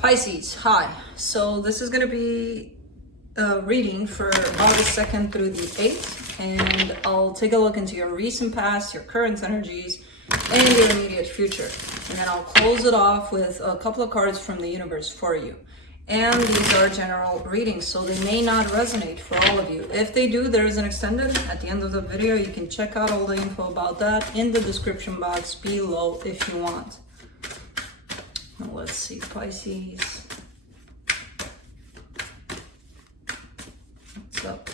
Pisces, hi. So this is going to be a reading for August 2nd through the 8th, and I'll take a look into your recent past, your current energies, and your immediate future. And then I'll close it off with a couple of cards from the universe for you. And these are general readings, so they may not resonate for all of you. If they do, there is an extended at the end of the video. You can check out all the info about that in the description box below if you want. Let's see, Pisces. What's up?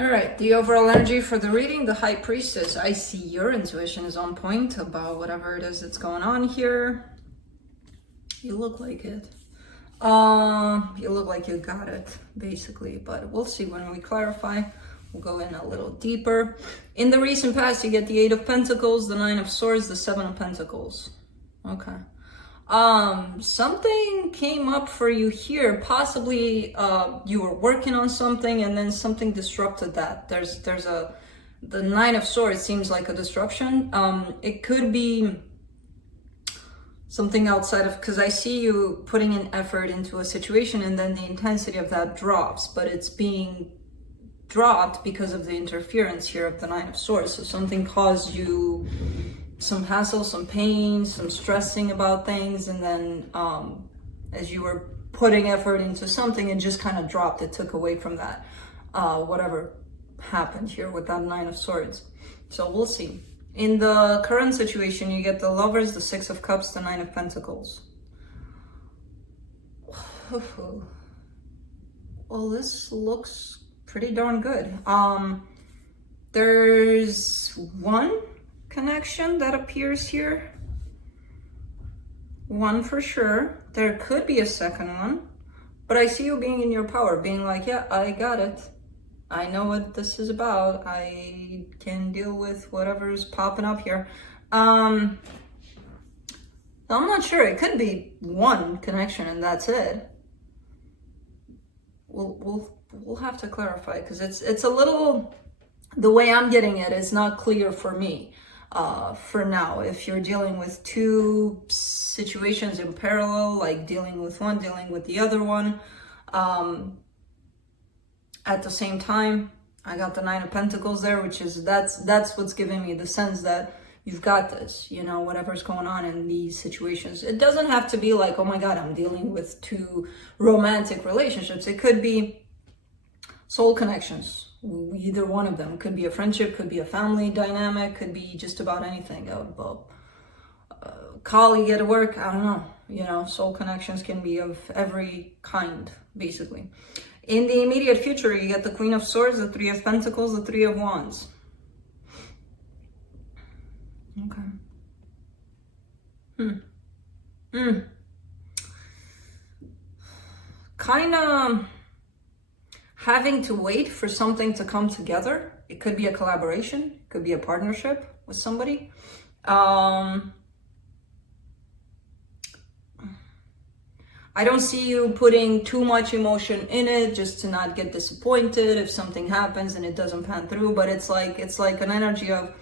All right, the overall energy for the reading, the High Priestess. I see your intuition is on point about whatever it is that's going on here. You look like it. You look like you got it, basically, but we'll see when we clarify. We'll go in a little deeper. In the recent past, you get the Eight of Pentacles, the Nine of Swords, the Seven of Pentacles. Okay. Something came up for you here. Possibly, you were working on something and then something disrupted that. The Nine of Swords seems like a disruption. It could be something outside of, because I see you putting an effort into a situation and then the intensity of that drops, but it's being dropped because of the interference here of the Nine of Swords. So something caused you some hassle, some pain, some stressing about things, and then as you were putting effort into something, it just kind of dropped. It took away from that, whatever happened here with that Nine of Swords. So we'll see. In the current situation, you get the Lovers, the Six of Cups, the Nine of Pentacles. Well, this looks pretty darn good. There's one connection that appears here. One for sure. There could be a second one. But I see you being in your power, being like, yeah, I got it. I know what this is about. I can deal with whatever's popping up here. I'm not sure. It could be one connection and that's it. We'll have to clarify, because it's a little, the way I'm getting it is not clear for me. For now, if you're dealing with two situations in parallel, like dealing with one, dealing with the other one, at the same time, I got the Nine of Pentacles there, which is, that's what's giving me the sense that you've got this, you know, whatever's going on in these situations. It doesn't have to be like, oh my God, I'm dealing with two romantic relationships. It could be soul connections. Either one of them. Could be a friendship, could be a family dynamic, could be just about anything. Colleague at work, I don't know. You know, soul connections can be of every kind, basically. In the immediate future, you get the Queen of Swords, the Three of Pentacles, the Three of Wands. Okay. Kind of having to wait for something to come together. It could be a collaboration, it could be a partnership with somebody. I don't see you putting too much emotion in it just to not get disappointed if something happens and it doesn't pan through, but it's like an energy of,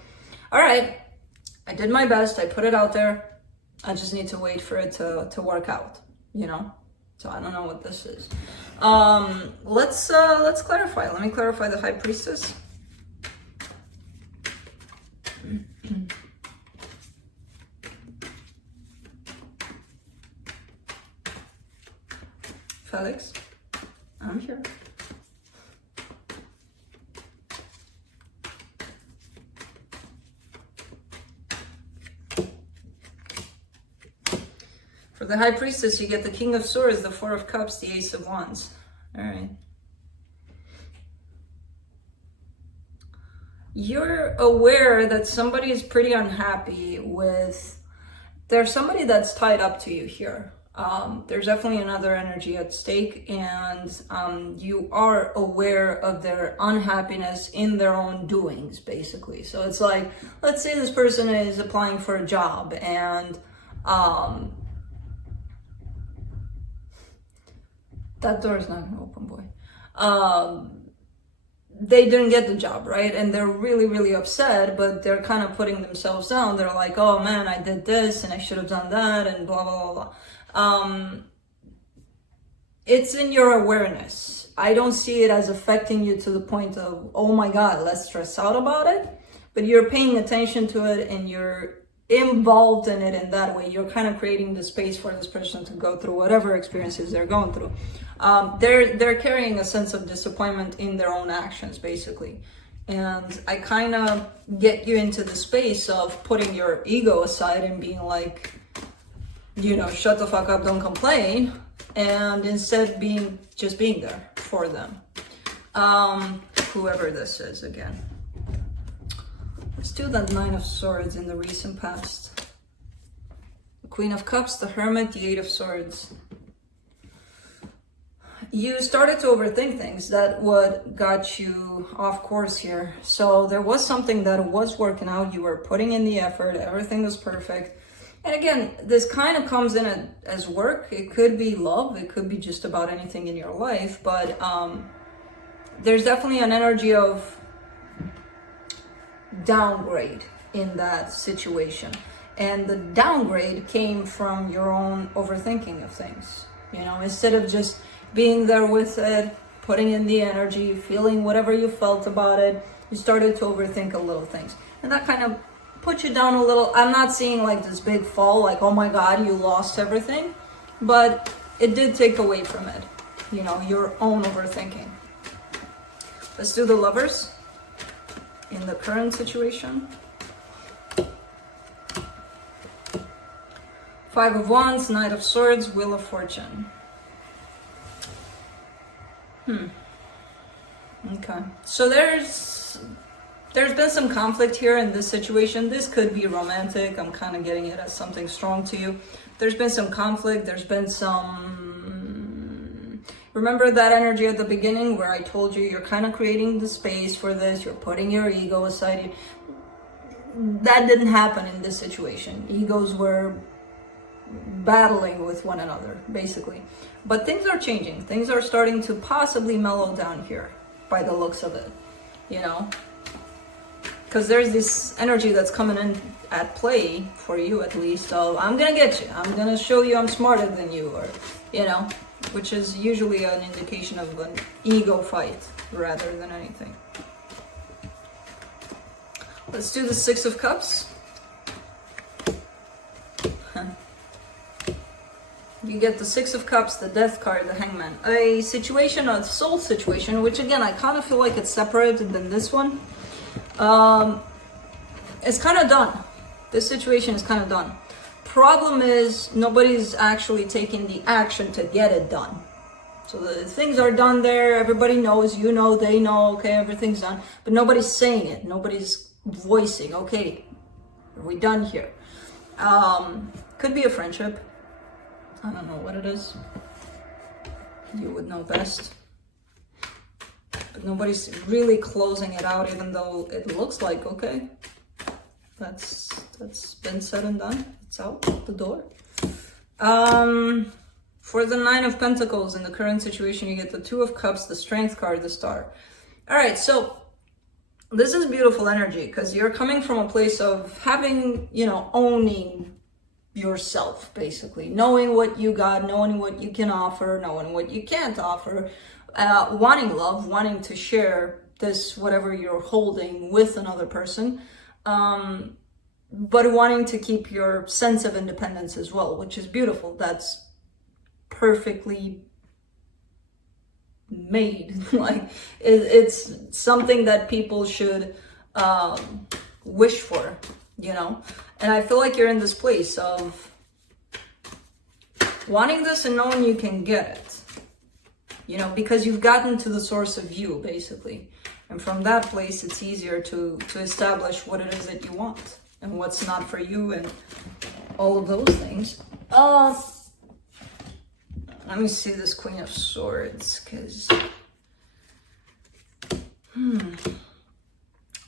all right, I did my best, I put it out there, I just need to wait for it to work out, you know? So I don't know what this is. Let's clarify. Let me clarify the High Priestess. Felix, I'm here. For the High Priestess, you get the King of Swords, the Four of Cups, the Ace of Wands. All right. You're aware that somebody is pretty unhappy with, there's somebody that's tied up to you here. There's definitely another energy at stake, and you are aware of their unhappiness in their own doings, basically. So it's like, let's say this person is applying for a job, and that door is not gonna open, boy. They didn't get the job, right? And they're really, really upset, but they're kind of putting themselves down. They're like, oh man, I did this and I should have done that and blah, blah, blah, blah. It's in your awareness. I don't see it as affecting you to the point of, oh my God, let's stress out about it. But you're paying attention to it and you're involved in it in that way. You're kind of creating the space for this person to go through whatever experiences they're going through. They're carrying a sense of disappointment in their own actions, basically. And I kind of get you into the space of putting your ego aside and being like, you know, shut the fuck up, don't complain. And instead just being there for them. Whoever this is again. Let's do the Nine of Swords in the recent past. The Queen of Cups, the Hermit, the Eight of Swords. You started to overthink things. That what got you off course here. So there was something that was working out. You were putting in the effort. Everything was perfect. And again, this kind of comes in as work. It could be love. It could be just about anything in your life. But there's definitely an energy of downgrade in that situation. And the downgrade came from your own overthinking of things. You know, instead of just being there with it, putting in the energy, feeling whatever you felt about it, you started to overthink a little things. And that kind of put you down a little. I'm not seeing like this big fall, like, oh my God, you lost everything. But it did take away from it, you know, your own overthinking. Let's do the Lovers in the current situation. Five of Wands, Knight of Swords, Wheel of Fortune. Okay. So there's been some conflict here in this situation. This could be romantic. I'm kind of getting it as something strong to you. There's been some conflict. There's been some... Remember that energy at the beginning where I told you you're kind of creating the space for this. You're putting your ego aside. That didn't happen in this situation. Egos were battling with one another, basically. But things are changing. Things are starting to possibly mellow down here by the looks of it, you know? Because there's this energy that's coming in at play, for you at least, of I'm gonna get you, I'm gonna show you I'm smarter than you, or, you know, which is usually an indication of an ego fight rather than anything. Let's do the Six of Cups. You get the Six of Cups, the Death card, the Hangman. A situation, a soul situation, which again, I kind of feel like it's separated than this one. It's kind of done. This situation is kind of done. Problem is, nobody's actually taking the action to get it done. So the things are done there, everybody knows, you know, they know, okay, everything's done. But nobody's saying it, nobody's voicing, okay, are we done here? Could be a friendship. I don't know what it is. You would know best. But nobody's really closing it out, even though it looks like, okay, that's been said and done. It's out the door. For the Nine of Pentacles in the current situation, you get the Two of Cups, the Strength card, the Star. All right, so this is beautiful energy because you're coming from a place of having, you know, owning yourself, basically, knowing what you got, knowing what you can offer, knowing what you can't offer, wanting love, wanting to share this, whatever you're holding, with another person, but wanting to keep your sense of independence as well, which is beautiful. That's perfectly made. Like it's something that people should wish for, you know. And I feel like you're in this place of wanting this and knowing you can get it, you know, because you've gotten to the source of you, basically. And from that place, it's easier to establish what it is that you want and what's not for you and all of those things. Let me see this Queen of Swords, because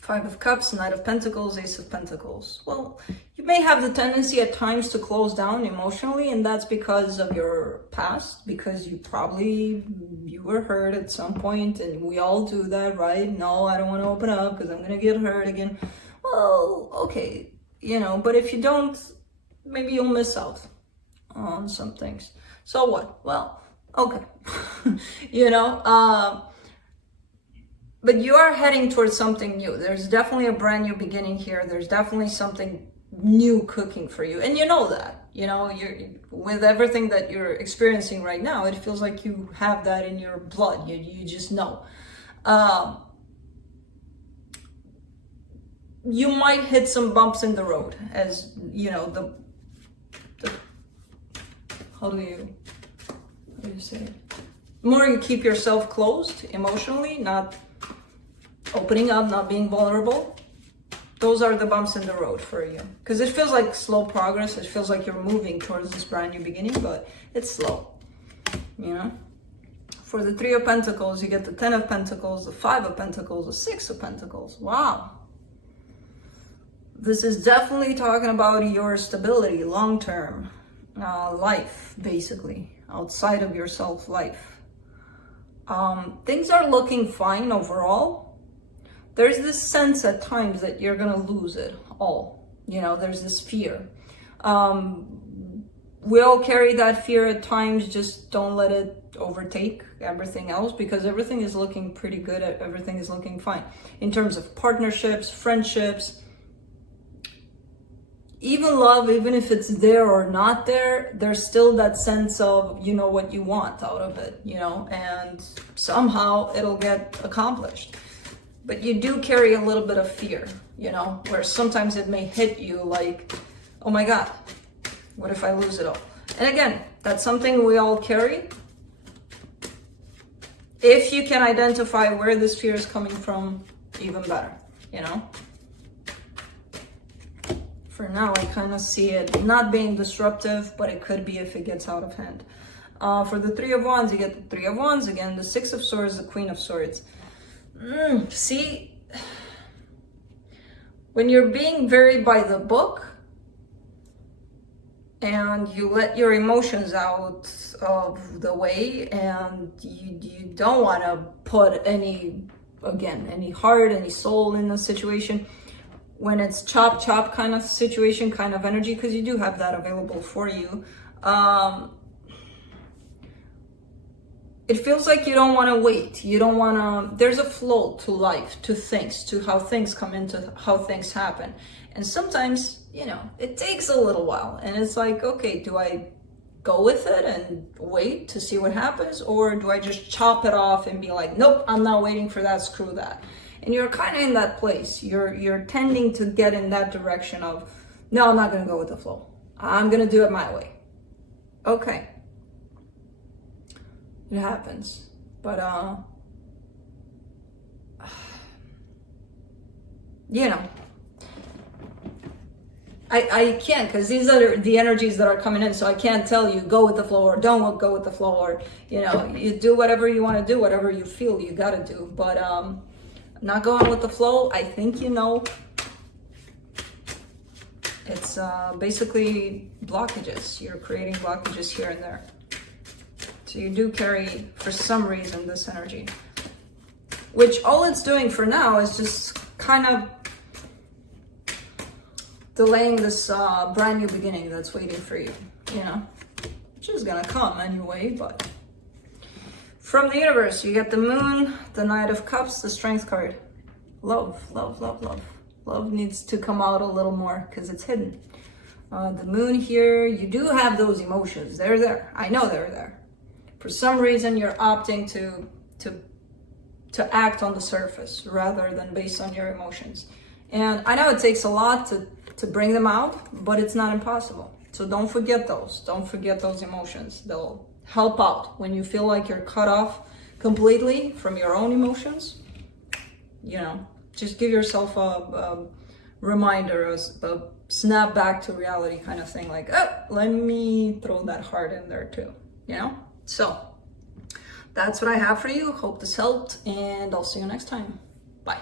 Five of Cups, Knight of Pentacles, Ace of Pentacles. Well, you may have the tendency at times to close down emotionally, and that's because of your past, because you were hurt at some point, and we all do that, right? No, I don't want to open up because I'm going to get hurt again. Well, okay, but if you don't, maybe you'll miss out on some things. So what? Well, okay. But you are heading towards something new. There's definitely a brand new beginning here. There's definitely something new cooking for you. And you know that, you're with everything that you're experiencing right now, it feels like you have that in your blood. You just know. You might hit some bumps in the road, as how do you say it? The more you keep yourself closed emotionally, not opening up, not being vulnerable, those are the bumps in the road for you. Because it feels like slow progress. It feels like you're moving towards this brand new beginning, but it's slow, For the Three of Pentacles, you get the Ten of Pentacles, the Five of Pentacles, the Six of Pentacles. Wow. This is definitely talking about your stability, long-term life, basically, outside of yourself life. Things are looking fine overall. There's this sense at times that you're going to lose it all. There's this fear. We all carry that fear at times. Just don't let it overtake everything else, because everything is looking pretty good. Everything is looking fine. In terms of partnerships, friendships, even love, even if it's there or not there, there's still that sense of, what you want out of it, and somehow it'll get accomplished. But you do carry a little bit of fear, where sometimes it may hit you like, oh my God, what if I lose it all? And again, that's something we all carry. If you can identify where this fear is coming from, even better, For now, I kind of see it not being disruptive, but it could be if it gets out of hand. For the Three of Wands, you get the Three of Wands again, the Six of Swords, the Queen of Swords. See, when you're being very by the book and you let your emotions out of the way, and you don't want to put any heart, any soul in the situation, when it's chop kind of situation, kind of energy, because you do have that available for you, it feels like you don't want to wait. You don't want to, there's a flow to life, to things, to how things come into, how things happen. And sometimes, it takes a little while, and it's like, okay, do I go with it and wait to see what happens? Or do I just chop it off and be like, nope, I'm not waiting for that, screw that. And you're kind of in that place. You're tending to get in that direction of, no, I'm not going to go with the flow. I'm going to do it my way. Okay. It happens. But, I can't, because these are the energies that are coming in, so I can't tell you go with the flow or don't go with the flow, or, you do whatever you want to do, whatever you feel you got to do. But, not going with the flow, I think it's basically blockages. You're creating blockages here and there. So you do carry, for some reason, this energy. Which all it's doing for now is just kind of delaying this brand new beginning that's waiting for you, which is gonna come anyway, but from the universe, you get the Moon, the Knight of Cups, the Strength card. Love, love, love, love. Love needs to come out a little more because it's hidden. The Moon here, you do have those emotions. They're there. I know they're there. For some reason, you're opting to act on the surface rather than based on your emotions. And I know it takes a lot to bring them out, but it's not impossible. So don't forget those. Don't forget those emotions. They'll help out when you feel like you're cut off completely from your own emotions. Just give yourself a reminder, a snap back to reality kind of thing, like, oh, let me throw that heart in there too, So that's what I have for you. Hope this helped, and I'll see you next time. Bye.